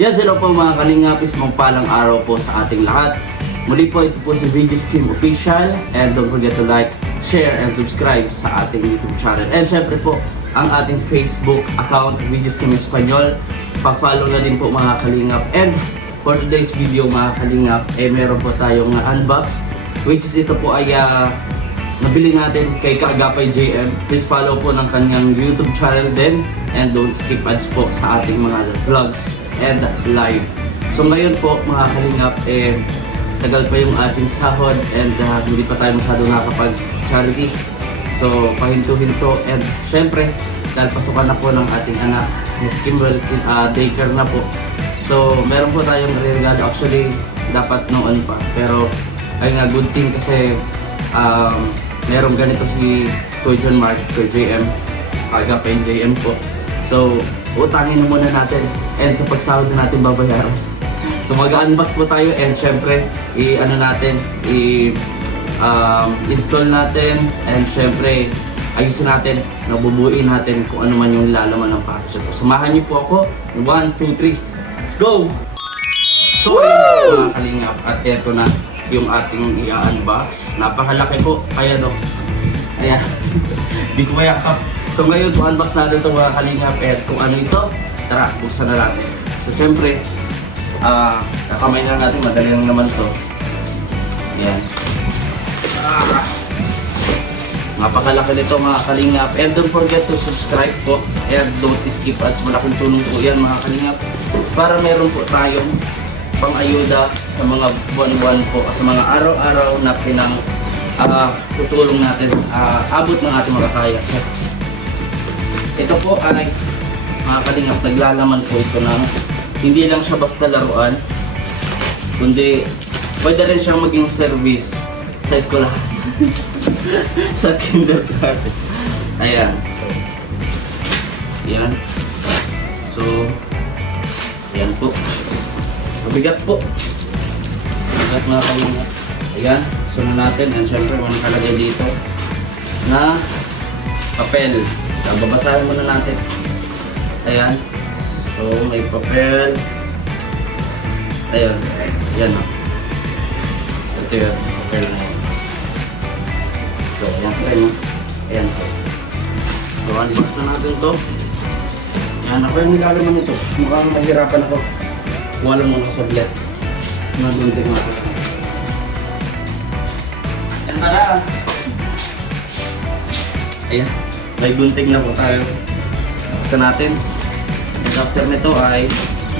Yes, hello po mga kalingapis, magpalang araw po sa ating lahat. Muli po, ito po si VG's Kim Official, and don't forget to like, share, and subscribe sa ating YouTube channel. And syempre po, ang ating Facebook account, VG's Kim Espanyol. Pa-follow na din po mga kalingap. And for today's video mga kalingap, meron po tayong unbox, which is ito po ay nabili natin kay Kaagapay JM. Please follow po ng kanyang YouTube channel din, and don't skip ads po sa ating mga vlogs and live. So ngayon po mga kalingap, tagal pa yung ating sahod, and hindi pa tayo masyado nakapag-charity. So pahinto-hinto, and syempre dahil pasukan na po ng ating anak, Miss Kimwell, daycare na po. So meron po tayong regalo, actually dapat noon pa, pero ay nga good thing kasi merong ganito si Kuya John Mark, Kuya JM, Kaagapay JM po. So utangin muna natin, and sa pagsahod na natin babayaran. So mag-unbox po tayo, and syempre install natin, and syempre ayusin natin, nabubuin natin kung ano man yung lalaman ng package ito. Samahan niyo po ako. 1, 2, 3, let's go! So ayun mga kalingap, at eto na yung ating i-unbox. Napakalaki po, kaya no, ayan, di ko mayakap. So ngayon po unbox natin ito mga kalingap, at kung ano ito, tara, buksan na natin. So syempre, kakamay na natin, madali lang naman ito. Ayan. Napakalaki nito mga kalingap, and don't forget to subscribe po, and don't skip ads. Malaking tulong po yan mga kalingap, para meron po tayong pang-ayuda sa mga buwan-buwan po, sa mga araw-araw na tutulong natin, abot ng ating mga kaya. Ito po ay mga kalingap, naglalaman po ito ng hindi lang siya basta laruan, kundi pwede rin siyang maging service sa eskwelahan. Sa kindergarten. Ayan. Ayan. So, ayan po. Mabigat po. Mabigat mga kalingap. Ayan. Sunod natin. And syempre, may nakalagay dito na papel. So, babasahin muna natin. Ayan. So, may papel. Ayan. Ayan. Ito yun. Papel na yun. So, ayan po yun. Ayan po. So, unbox na natin ito. Ayan, ako yung nilalaman nito. Mukhang mahirapan ako. Wala mo ng sablet. Nandunting mo ako. Ayan, tara! Ayan, may gunting na po tayo. Buksan natin. And after nito ay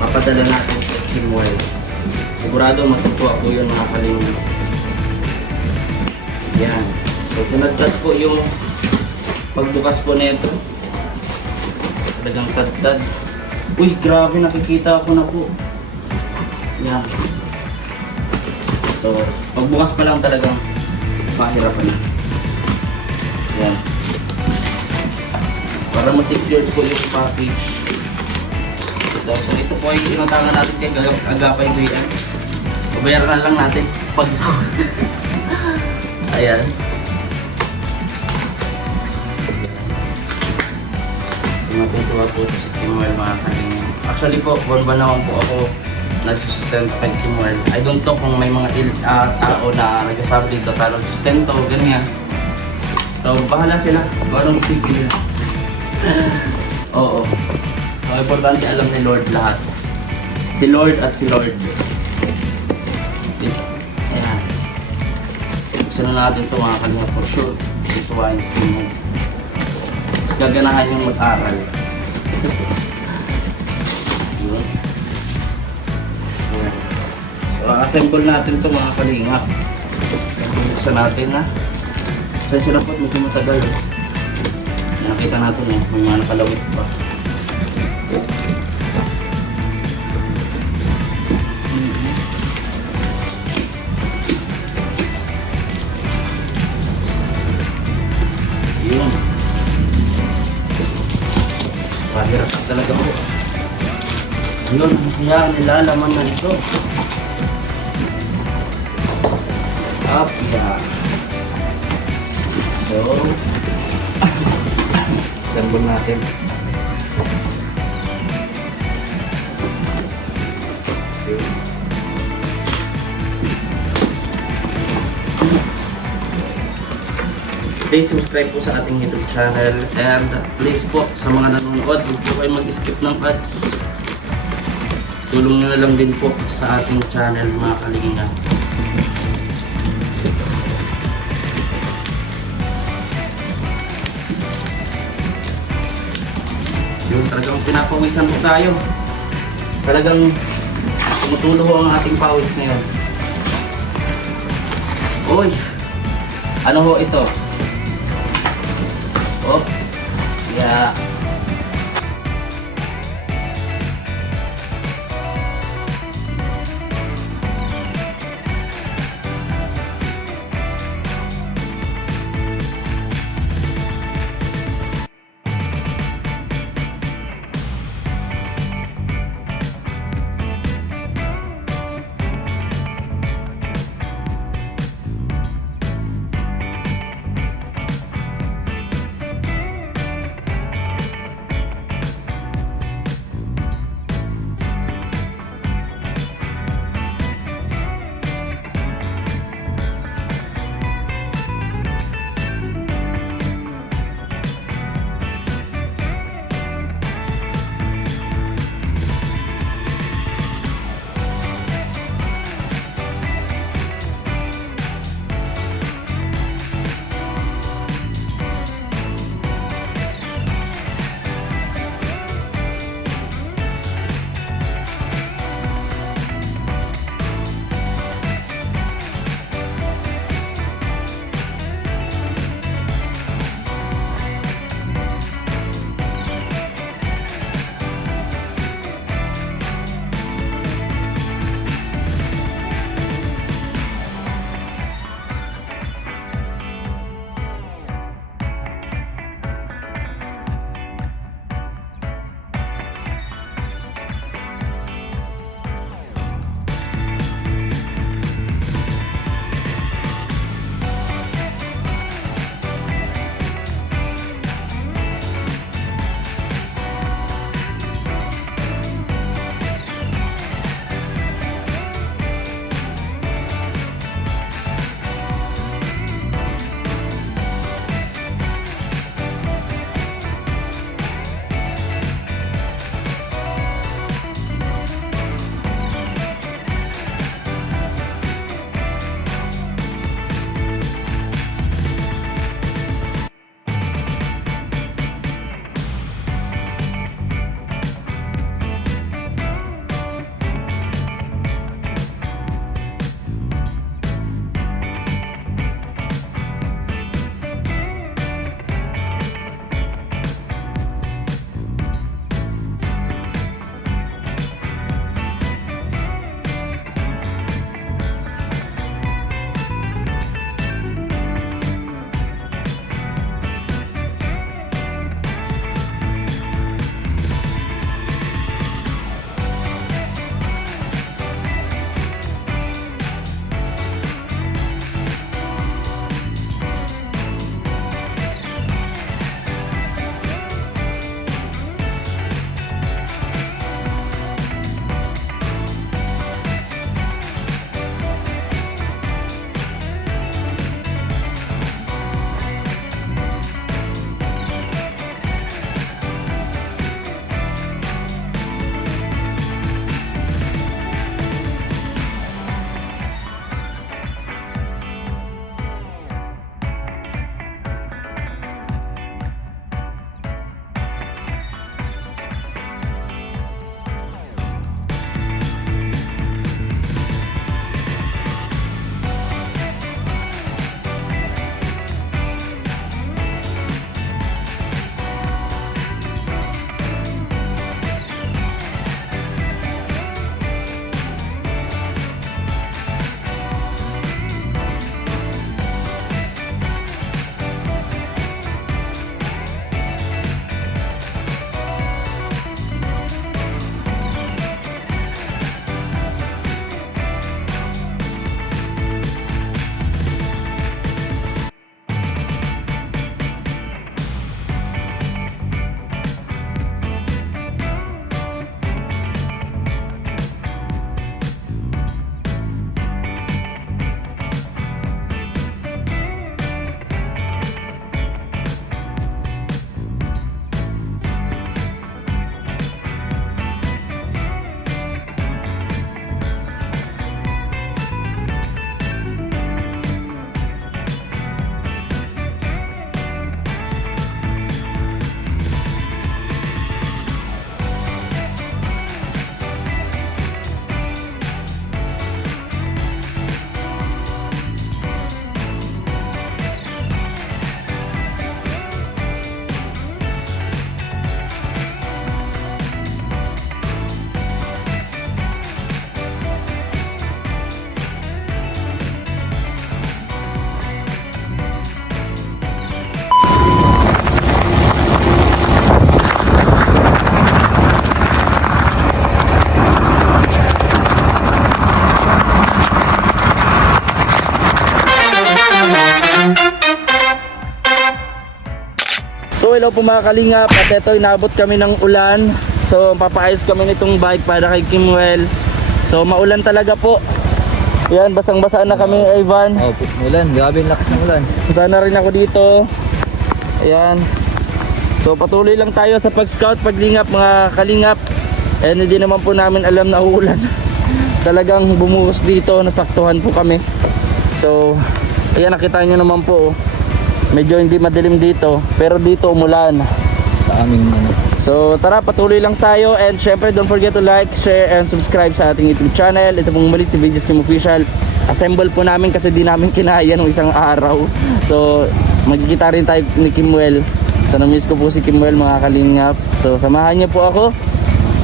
mapadala natin sa Kimwell. Sigurado matutuwa po yun mga kalingap. Ayan. So, tinadtad po yung pagbukas po nito. Talagang tadtad. Uy, grabe, nakikita ako na po. Yan. So, pagbukas pa lang talagang mahirapan na. Yan. Para ma-secure po yung package. So, ito po ay inutangan natin kay Kaagapay JM. Babayaran na lang natin pag-sahod. Ayan. Matutuwa po si Kimwell mga kalingap. Actually po, buwan ba naman po ako nagsusustento kay Kimwell. I don't know kung may mga tao na nagsasabi dito talo sustento, ganyan. So, bahala sila kung anong isipin nila. Oo. So, importante alam ni Lord lahat. Si Lord at si Lord. Ayan. Gusto na natin ito mga kalingap for sure. Ituwain si Kimwell. Gaganahan yung mag-aral. So, assemble natin ito mga kalingap. Buksan natin na. Sensya na po, medyo matagal. Nakita natin may mga nakalawit pa. Yun. Mahirap talaga po. Yun, kaya nilalaman na ito. Up, yan. So, assemble natin. Please subscribe po sa ating YouTube channel and please po sa mga nanonood, huwag po kayo mag-skip ng ads. Tulong nyo na lang din po sa ating channel mga kalinga. Yung talagang pinapawisan po tayo. Talagang tumutulo ho ang ating pawis ngayon. Uy! Ano ho ito? Oh, yeah. hello po mga kalingap. At ito, inabot kami ng ulan. So, papaayos kami nitong bike para kay Kimwell. So, maulan talaga po. Yan, basang-basa na kami, Ivan. Oh, ulan. Grabe yung lakas ng ulan. Basa na rin ako dito. Ayan. So, patuloy lang tayo sa pag-scout, paglingap mga kalingap. And hindi naman po namin alam na uulan. Talagang bumuhos dito, nasaktuhan po kami. So, ayan, nakita nyo naman po. Medyo hindi madilim dito, pero dito umulan. Sa aming ano. So tara, patuloy lang tayo. And syempre, don't forget to like, share, and subscribe sa ating YouTube channel. Ito pong muli si Videos Kim Official. Assemble po namin kasi di namin kinaya nung isang araw. So magkikita rin tayo ni Kimwell. So na-miss ko po si Kimwell mga kalingap. So samahan niyo po ako.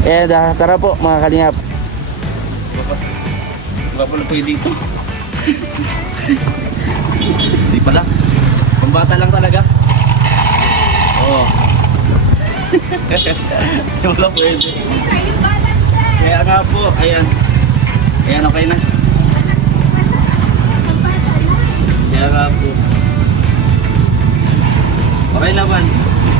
And tara po mga kalingap. Wala po dito. Di pala. Pambata lang talaga. Oo. Wala pwede. Kaya nga po, ayan. Ayan, okay na. Kaya nga po. Okay naman.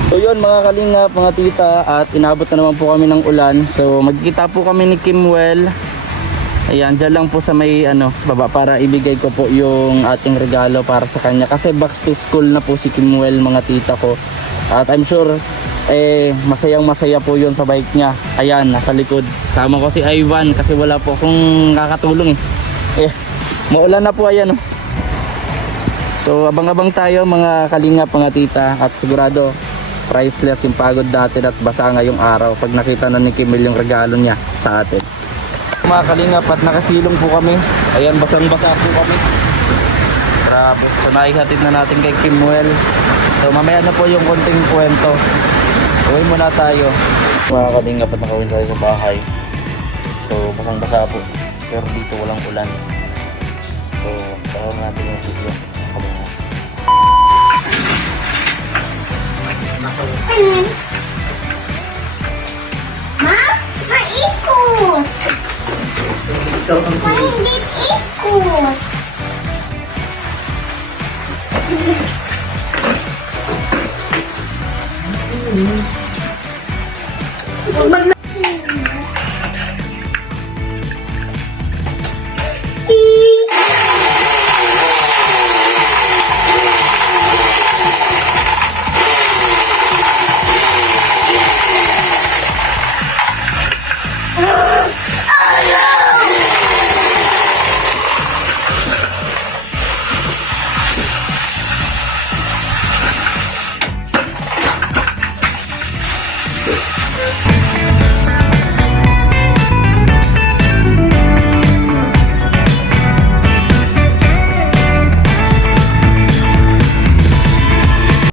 So yun mga kalingap, mga tita, at inabot na naman po kami ng ulan. So magkikita po kami ni Kimwell. Ayan, dyan lang po sa may baba para ibigay ko po yung ating regalo para sa kanya. Kasi back to school na po si Kimwell mga tita ko. At I'm sure masayang masaya po yun sa bike niya. Ayan, nasa likod. Sama ko si Ivan kasi wala po akong kakatulong maulan na po, ayan. So abang-abang tayo mga kalingap, mga tita. At sigurado priceless yung pagod natin at basa ngayong araw pag nakita na ni Kimwell yung regalo niya sa atin. Mga kalingap, at nakasilong po kami. Ayan, basang-basa po kami. Grabe. So naihatid na natin kay Kimwell. So mamaya na po yung konting kwento. Uwi muna tayo. Mga kalingap, at nakawin tayo sa bahay. So basang-basa po. Pero dito walang ulan. So tawag natin yung video. Kalingap. Ma, maikot! Mahindit ikot!